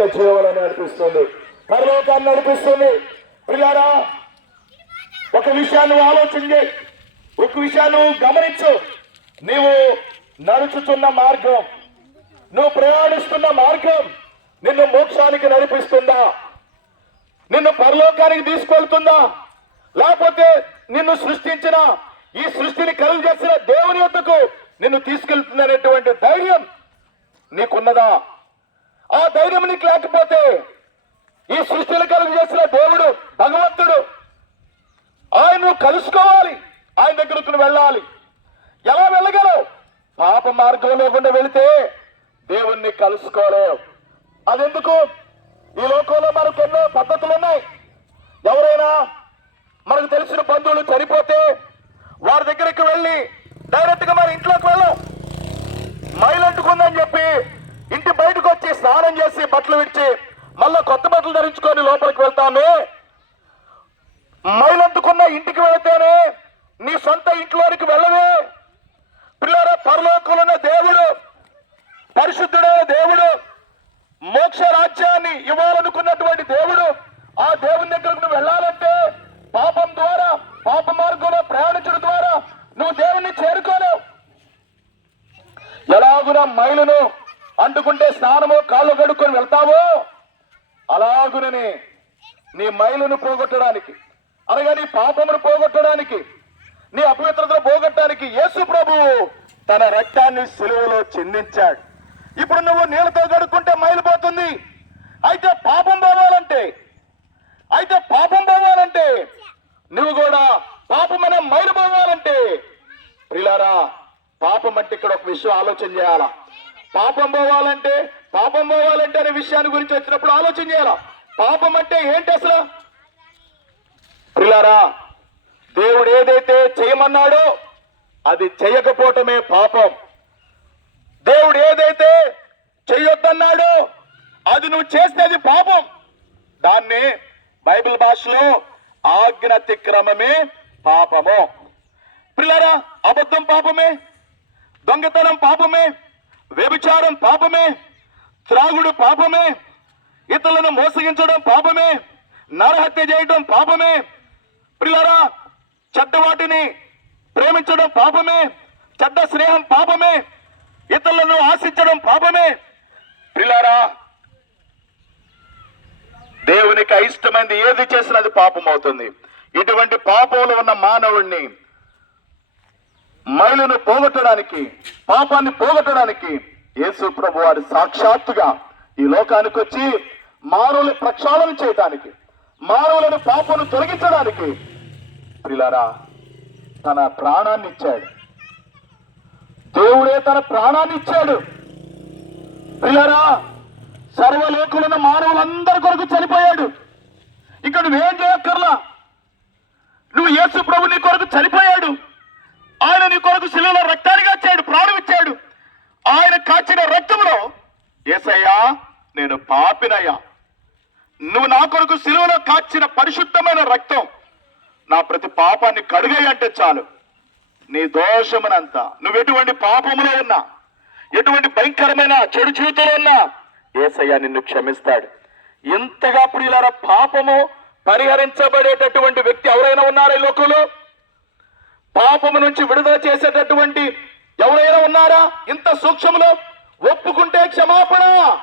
నిత్య జీవులను నడిపిస్తుంది. పరలోకాన్ని నడిపిస్తుంది. పిల్లారా ఒక విషయాన్ని ఆలోచించే. ఒక విషయాన్ని గమనించు. నీవు నడుచుతున్న మార్గం నువ్వు ప్రయాణిస్తున్న మార్గం నిన్ను మోక్షానికి నడిపిస్తుందా? నిన్ను పరలోకానికి తీసుకెళ్తుందా? లేకపోతే నిన్ను సృష్టించిన ఈ సృష్టిని కలుగు చేసిన దేవుని యొద్దకు నిన్ను తీసుకెళ్తుందనేటువంటి ధైర్యం నీకున్నదా? ఆ ధైర్యం నీకు లేకపోతే ఈ సృష్టిని కలుగు చేసిన దేవుడు భగవంతుడు. ఆయన్ను కలుసుకోవాలి. ఆయన దగ్గరకు వెళ్ళాలి. ఎలా వెళ్ళగలవు? పాప మార్గంలో గుండా వెళితే దేవుణ్ణి కలుసుకోలేవు. అదెందుకు? ఈ లోకంలో మనకు ఎన్నో పద్ధతులు ఉన్నాయి. ఎవరైనా మనకు తెలిసిన బంధువులు చనిపోతే వారి దగ్గరికి వెళ్ళి డైరెక్ట్గా మరి ఇంట్లోకి వెళ్ళాం. మైలు అంటుకుందని చెప్పి ఇంటి బయటకు వచ్చి స్నానం చేసి బట్టలు విడిచి మళ్ళా కొత్త బట్టలు ధరించుకొని లోపలికి వెళ్తామే? మైలందుకున్న ఇంటికి వెళితేనే నీ సొంత ఇంట్లోనికి వెళ్ళవే. పిల్లల పరలోకంలో దేవుడు పరిశుద్ధుడైన దేవుడు మోక్ష రాజ్యాన్ని ఇవ్వాలనుకున్నటువంటి దేవుడు. ఆ దేవుని దగ్గరకు నువ్వు వెళ్ళాలంటే పాపం ద్వారా పాప మార్గంలో ప్రయాణించడం ద్వారా నువ్వు దేవుణ్ణి చేరుకోలేవు. ఎలాగున మైలును అంటుకుంటే స్నానము కాళ్ళు కడుక్కొని వెళ్తావో? అలాగునని నీ మైలును పోగొట్టడానికి అనగా నీ పాపమును పోగొట్టడానికి నీ అపవిత్రతను పోగొట్టడానికి యేసు ప్రభువు తన రక్తాన్ని సిలువలో చిందించాడు. ఇప్పుడు నువ్వు నీళ్ళతో కడుక్కుంటే మైలు పోతుంది. అయితే పాపం పోవాలంటే అయితే పాపం పోవాలంటే నువ్వు కూడా పాపమనే మైలు పోవాలంటే ప్రిలారా పాపం అంటే ఇక్కడ ఒక విషయం ఆలోచన చేయాలా? పాపం పోవాలంటే పాపం పోవాలంటే అనే విషయాన్ని గురించి వచ్చినప్పుడు ఆలోచన చేయాలా? పాపం అంటే ఏంటి అసలు? ప్రిలారా దేవుడు ఏదైతే చేయమన్నాడో అది చేయకపోవటమే పాపం. దేవుడు ఏదైతే చెయ్యొద్దన్నాడో అది నువ్వు చేస్తే అది పాపం. దాన్ని బైబిల్ భాషలో ఆజ్ఞాతిక్రమమే పాపము. పిల్లరా అబద్ధం పాపమే? దొంగతనం పాపమే? వ్యభిచారం పాపమే త్రాగుడు పాపమే ఇతరులను మోసగించడం పాపమే నరహత్య చేయడం పాపమే. పిల్లరా చెడ్డవాటిని ప్రేమించడం పాపమే చెడ్డ స్నేహం పాపమే ఇతరులను ఆశించడం పాపమే. పిల్లరా దేవునికి అయిష్టమైంది ఏది చేసినా అది పాపం అవుతుంది. ఇటువంటి పాపంలో ఉన్న మానవుణ్ణి మైలును పోగొట్టడానికి పాపాన్ని పోగొట్టడానికి యేసు ప్రభు వారి సాక్షాత్తుగా ఈ లోకానికి వచ్చి మానవుల ప్రక్షాళన చేయడానికి మానవులను పాపను తొలగించడానికి ప్రిలారా తన ప్రాణాన్ని ఇచ్చాడు. దేవుడే తన ప్రాణాన్ని ఇచ్చాడు. ప్రిలరా సర్వలోకులైన మానవులందరి కొరకు చనిపోయాడు. ఇక్కడ నువ్వేం చేయక్కర్లా? నువ్వు యేసు ప్రభు నీ కొరకు చనిపోయాడు. ఆయన నీ కొరకు శిలలో రక్తాన్ని కాచాడు ప్రాణం ఇచ్చాడు. ఆయన కాచిన రక్తంలో ఏసయ్యా నేను పాపినయ్యా. నువ్వు నా కొరకు శిలువలో కాచిన పరిశుద్ధమైన రక్తం నా ప్రతి పాపాన్ని కడుగయ్యంటే చాలు. నీ దోషమునంతా. నువ్వు ఎటువంటి పాపములో ఉన్నా ఎటువంటి భయంకరమైన చెడు జీవితంలో ఉన్నా ఏసయ్య నిన్ను క్షమిస్తాడు. ఇంతగా ప్రియులారా పాపము పరిహరించబడేటటువంటి వ్యక్తి ఎవరైనా ఉన్నారా ఈ లోకంలో? పాపము నుంచి విడుదల చేసేటటువంటి ఎవరైనా ఉన్నారా? ఇంత సూక్ష్మలో ఒప్పుకుంటే క్షమాపణ.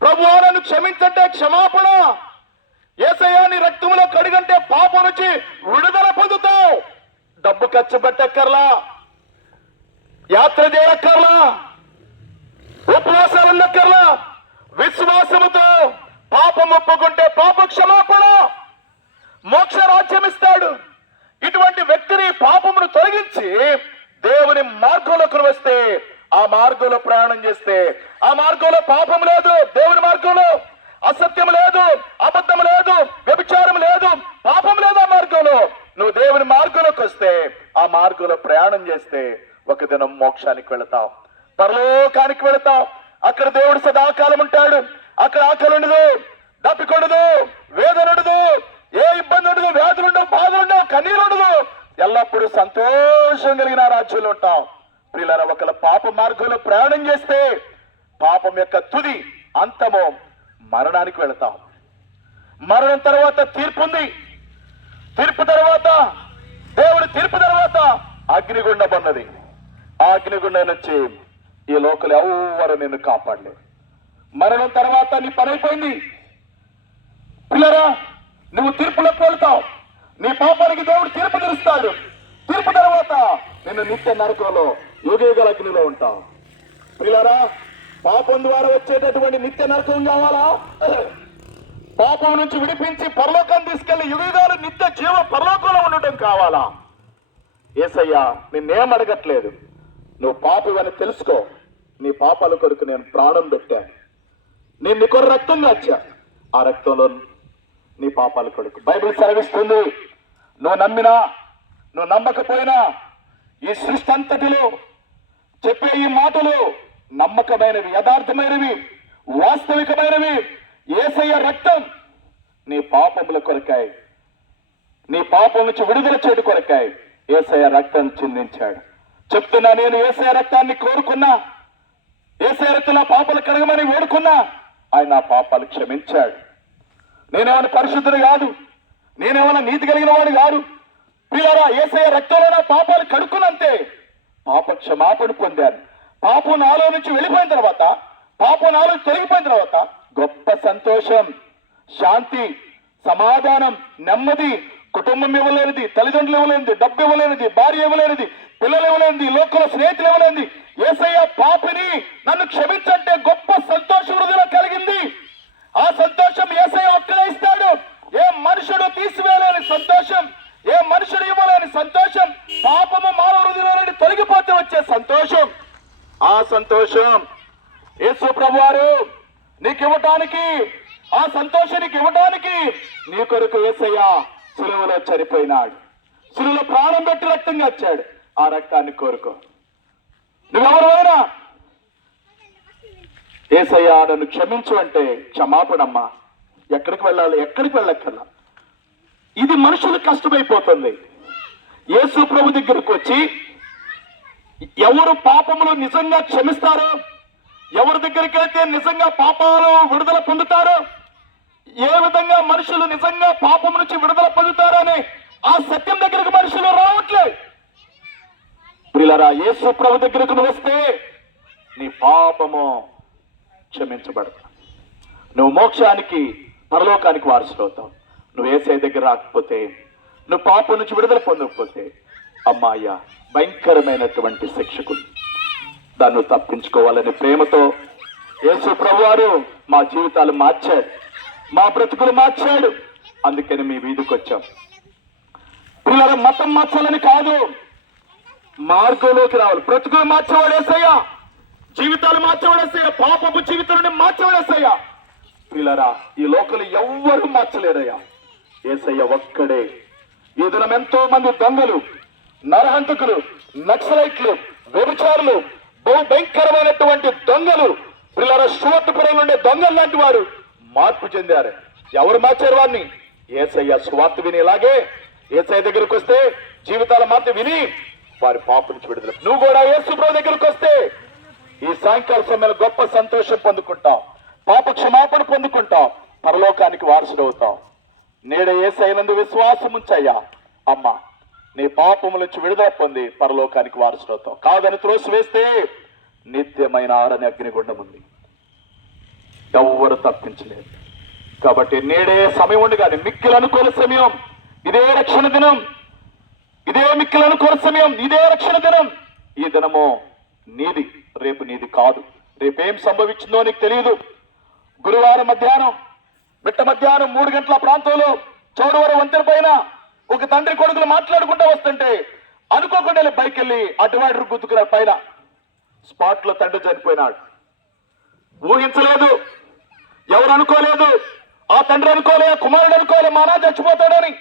ప్రభు క్షమించంటే క్షమాపణ. ఏసయాన్ని రక్తంలో కడిగంటే పాపం నుంచి విడుదల పొందుతావు. డబ్బు ఖర్చు పెట్టక్కర్లా. యాత్ర చేయక్కర్లా. ఉపవాసాలు ఉండక్కర్లా. విశ్వాసముతో పాపం ఒప్పుకుంటే పాప క్షమాపణ. మోక్ష రాజ్యం ఇస్తాడు వ్యక్తిని పాపమును తొలగించి దేవుని మార్గంలోకి వస్తే ఆ మార్గంలో ప్రయాణం చేస్తే ఆ మార్గంలో పాపం లేదు దేవుని మార్గంలో అసత్యం లేదు అబద్ధం లేదు వ్యభిచారం లేదు పాపం లేదు ఆ మార్గంలో. నువ్వు దేవుని మార్గంలోకి వస్తే ఆ మార్గంలో ప్రయాణం చేస్తే ఒక దినం మోక్షానికి వెళతావు. పరలోకానికి వెళతావు. అక్కడ దేవుడు సదాకాలం ఉంటాడు. అక్కడ ఆకలి ఉండదు దప్పికొండదు వేదన ఉండదు ఏ ఇబ్బంది ఉండదు వ్యాధులు ఉండవు బాధలు ఉండవు కన్నీరు ఉండదు ఎల్లప్పుడూ సంతోషం కలిగిన రాజ్యంలో ఉంటాం. ప్రియులారా ఒకళ్ళ పాప మార్గంలో ప్రయాణం చేస్తే పాపం యొక్క తుది అంతము మరణానికి వెళతాం. మరణం తర్వాత తీర్పు ఉంది. తీర్పు తర్వాత దేవుడి తీర్పు తర్వాత అగ్నిగుండం అన్నది. ఆ అగ్నిగుండం నుంచి ఈ లోకలు ఎవ్వరు నిన్ను కాపాడలేదు. మరణం తర్వాత నీ పని అయిపోయింది. పిల్లరా నువ్వు తీర్పులోకి వెళ్తావు. నీ పాపానికి దేవుడు తీర్పు తీరుస్తాడు. తీర్పు తర్వాత నిన్ను నిత్య నరకంలో యోగేగల అగ్నిలో ఉంటావు పిల్లరా పాపం ద్వారా వచ్చేటటువంటి నిత్య నరకం కావాలా? పాపం నుంచి విడిపించి పరలోకం తీసుకెళ్ళి యుగాలు నిత్య జీవ పరలోకంలో ఉండటం కావాలా? ఏసయ్యా నిన్నేం అడగట్లేదు. నువ్వు పాపవని తెలుసుకో. నీ పాపాల కొరకు నేను ప్రాణం పెట్టాను. నేను నీ కొరకు రక్తం వచ్చా ఆ రక్తంలో నీ పాపాల కొడుకు బైబిల్ సెలవిస్తుంది. నువ్వు నమ్మినా నువ్వు నమ్మకపోయినా ఈ సృష్టి అంతటిలో చెప్పే ఈ మాటలు నమ్మకమైనవి యథార్థమైనవి వాస్తవికమైనవి. ఏసయ్య రక్తం నీ పాపముల కొరకాయి. నీ పాపం నుంచి విడుదల చేయడు కొరకాయి. ఏసయ్య రక్తం చిందించాడు. చెప్తున్నా నేను ఏసయ్య రక్తాన్ని కోరుకున్నా. ఏసయ రక్తం నా పాపలు కడగమని వేడుకున్నా. ఆయన నా పాపాలు క్షమించాడు. నేనేమైనా పరిశుద్ధుడు కాదు. నీతి కలిగిన వాడు కాదు పిల్లరా ఏసయ రక్తంలో పాపాలు కడుక్కునంతే పాప క్షమాపణ పొందారు. పాపం నాలో నుంచి వెళ్ళిపోయిన తర్వాత పాపం నాలో తొలగిపోయిన తర్వాత గొప్ప సంతోషం శాంతి సమాధానం నెమ్మది కుటుంబం ఇవ్వలేనిది తల్లిదండ్రులు ఇవ్వలేనిది డబ్బు ఇవ్వలేనిది భార్య ఇవ్వలేనిది పిల్లలు ఇవ్వలేనిది లోకల స్నేహితులు ఇవ్వలేనిది ఏసయ్య పాపిని నన్ను క్షమించంటే గొప్ప సంతోషం హృదయంలో కలిగింది ఆ సంతోషం ఏసయ్య ఒక్కడే ఇస్తాడు ఏ మనుషుడు తీసివేయలేని సంతోషం ఏ మనుషుడు ఇవ్వలేని సంతోషం పాపము మానవ హృదయంలో నుండి తొలగిపోతే వచ్చే సంతోషం ఆ సంతోషం యేసు ప్రభు వారు నీకు ఇవ్వటానికి ఆ సంతోషం నీకు ఇవ్వటానికి నీ కొరకు ఏసయ్య సులువులో చనిపోయినాడు. సులువులో ప్రాణం పెట్టి రక్తంగా వచ్చాడు ఆ రక్తాన్ని కోరుకో. నువ్వెవరైనా ఏసయ్య నన్ను క్షమించు అంటే క్షమాపణమ్మా. ఎక్కడికి వెళ్ళాలి? ఎక్కడికి వెళ్ళక్కర్లా? ఇది మనుషులకు కష్టమైపోతుంది. యేసు ప్రభు దగ్గరకు వచ్చి ఎవరు పాపములు నిజంగా క్షమిస్తారో? ఎవరి దగ్గరికి వెళ్తే నిజంగా పాపాలు విడుదల పొందుతారో? ఏ విధంగా మనుషులు నిజంగా పాపం నుంచి విడుదల పొందుతారని ఆ సత్యం దగ్గరకు మనుషులు రావట్లేదు. ప్రిలరా యేసు ప్రభు దగ్గరకు నువ్వు వస్తే నీ పాపము క్షమించబడతా నువ్వు మోక్షానికి పరలోకానికి వారసులవుతావు నువ్వు ఏసై దగ్గర రాకపోతే నువ్వు పాపం నుంచి విడుదల పొందకపోతే అమ్మాయ భయంకరమైనటువంటి శిక్షకులు. దాన్ని తప్పించుకోవాలని ప్రేమతో యేసు ప్రభువారు మా జీవితాలు మార్చాడు మా బ్రతుకులు మార్చాడు. అందుకని మీ వీధికి వచ్చాం పిల్లల మతం మార్చాలని కాదు. మార్గంలోకి రావాలి. బ్రతుకులు మార్చేవాడేసయ్యా జీవితాలు మార్చేవాడేసయ్యా పాపపు జీవితాలను మార్చేవాడేసయ్యా పిల్లరా ఈ లోకలు ఎవ్వరు మార్చలేరయ్యా ఏసయ్య ఒక్కడే. ఈ దినం ఎంతో మంది దొంగలు. నరహంతకులు నక్సలైట్లు వ్యభిచారులు బహు భయంకరమైనటువంటి దొంగలు పిల్లల సువార్తపురం ఉండే దొంగలు లాంటి వారు మార్పు చెందారు. ఎవరు మార్చారు వారిని? ఏసయ్య సువార్త విని ఇలాగే ఏసయ్య దగ్గరికి వస్తే జీవితాల మార్పు విని వారి పాప నుంచి విడుదల. నువ్వు కూడా యేసుప్రభు దగ్గరికి వస్తే ఈ సాయంకాల సమయంలో గొప్ప సంతోషం పొందుకుంటాం. పాప క్షమాపణ పొందుకుంటాం. పరలోకానికి వారసుడవుతాం. నేడ ఏసైనందు విశ్వాసం ఉంచయ్యా అమ్మా. నీ పాపముల నుంచి విడుదల పొంది పరలోకానికి వారసుడవుతాం కాదని త్రోసివేస్తే నిత్యమైన ఆరని అగ్నిగుండం ఉంది. ఎవ్వరు తప్పించలేదు కాబట్టి నేడే సమయం ఉండి కానీ మిక్కిలు అనుకూల సమయం. ఇదే రక్షణ దినం. ఇదే మిక్కిలు అనుకూల సమయం. ఇదే రక్షణ దినం. ఈ దినము నీది. రేపు నీది కాదు. రేపేం సంభవించిందో నీకు తెలియదు. గురువారం మధ్యాహ్నం మిట్ట మధ్యాహ్నం మూడు గంటల ప్రాంతంలో చౌడవరం వంతెన పైన ఒక తండ్రి కొడుకులు మాట్లాడుకుంటూ వస్తుంటే అనుకోకుండా వెళ్ళి బైక్ వెళ్ళి అటువాడు గుద్దుకున్నాడు పైన. స్పాట్లో తండ్రి చనిపోయినాడు. ఊహించలేదు. ఎవరు అనుకోలేదు? ఆ తండ్రి అనుకోలే కుమారుడు అనుకోలే మానా చచ్చిపోతాడని.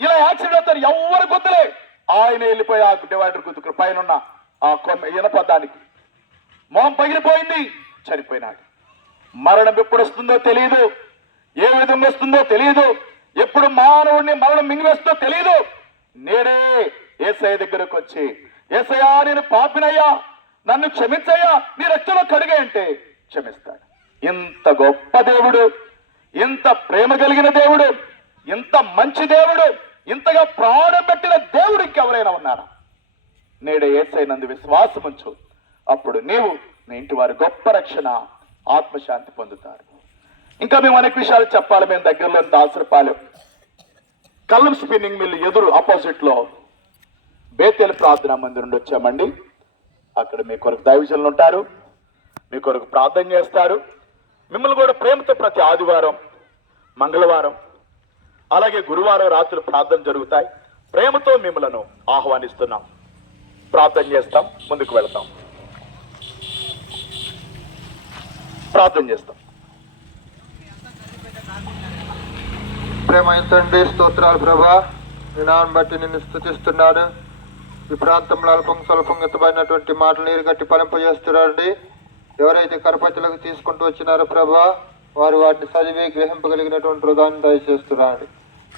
ఇలా యాక్సిడెంట్ అవుతారు ఎవరు గుద్దలే. ఆయన వెళ్ళిపోయి ఆ డివైడర్ గుద్దుకుని పైన ఉన్న ఆ కొమ్మ ఇనప దానికి మొహం పగిలిపోయింది చనిపోయినాడు. మరణం ఎప్పుడు వస్తుందో తెలియదు ఏ విధంగా వస్తుందో తెలియదు ఎప్పుడు మానవుడిని మరణం మింగివేస్తో తెలియదు నేడే ఏసఐ దగ్గరకు వచ్చి ఏసయ్యా నేను పాపినయ్యా నన్ను క్షమించయ్యా నీ రక్తంలో కడిగే అంటే క్షమిస్తాడు. ఇంత గొప్ప దేవుడు ఇంత ప్రేమ కలిగిన దేవుడు ఇంత మంచి దేవుడు ఇంతగా ప్రాణం పెట్టిన దేవుడు ఇంకెవరైనా ఉన్నారా? నేడే ఏసైనందు విశ్వాసం ఉంచు అప్పుడు నీవు నీ ఇంటి వారి గొప్ప రక్షణ ఆత్మశాంతి పొందుతారు. ఇంకా మేము అనేక విషయాలు చెప్పాలి. మేము దగ్గరలో దాసరపాలెం కల్లం స్పిన్నింగ్ మిల్ ఎదురు ఆపోజిట్లో బేతేలు ప్రార్థనా మందిరం నుండి వచ్చామండి. అక్కడ మీ కొరకు దైవజనులు ఉంటారు. మీ కొరకు ప్రార్థన చేస్తారు. మిమ్మల్ని కూడా ప్రేమతో ప్రతి ఆదివారం మంగళవారం అలాగే గురువారం రాత్రులు ప్రార్థన జరుగుతాయి. ప్రేమతో మిమ్మలను ఆహ్వానిస్తున్నాం. ప్రార్థన చేస్తాం. ముందుకు వెళ్తాం. ప్రార్థన చేస్తాం. ప్రేమైన తండ్రి స్తోత్రాలు ప్రభా. నీ బట్టి నిన్ను స్థుతిస్తున్నాను ఈ ప్రాంతంలో అల్పం స్వల్పం ఎత్తబడినటువంటి మాటలు నీరు గట్టి పలింపజేస్తున్నారండి ఎవరైతే కరపతిలకు తీసుకుంటూ వచ్చినారో ప్రభా వారు వాటిని చదివి గ్రహింపగలిగినటువంటి హృదయాన్ని దయచేస్తున్నారండి.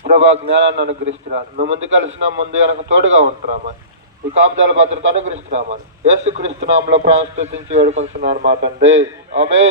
ప్రభా జ్ఞానాన్ని అనుగ్రహిస్తున్నాను. మేము ముందు కలిసిన ముందు వెనక తోడుగా ఉంటున్నామని ఈ కాపుదాల భద్రత అనుగ్రహిస్తున్నామని యేసు క్రీస్తునామంలో ప్రాణస్థుతించి వేడుకొంటున్నాను మా తండ్రి. ఆమె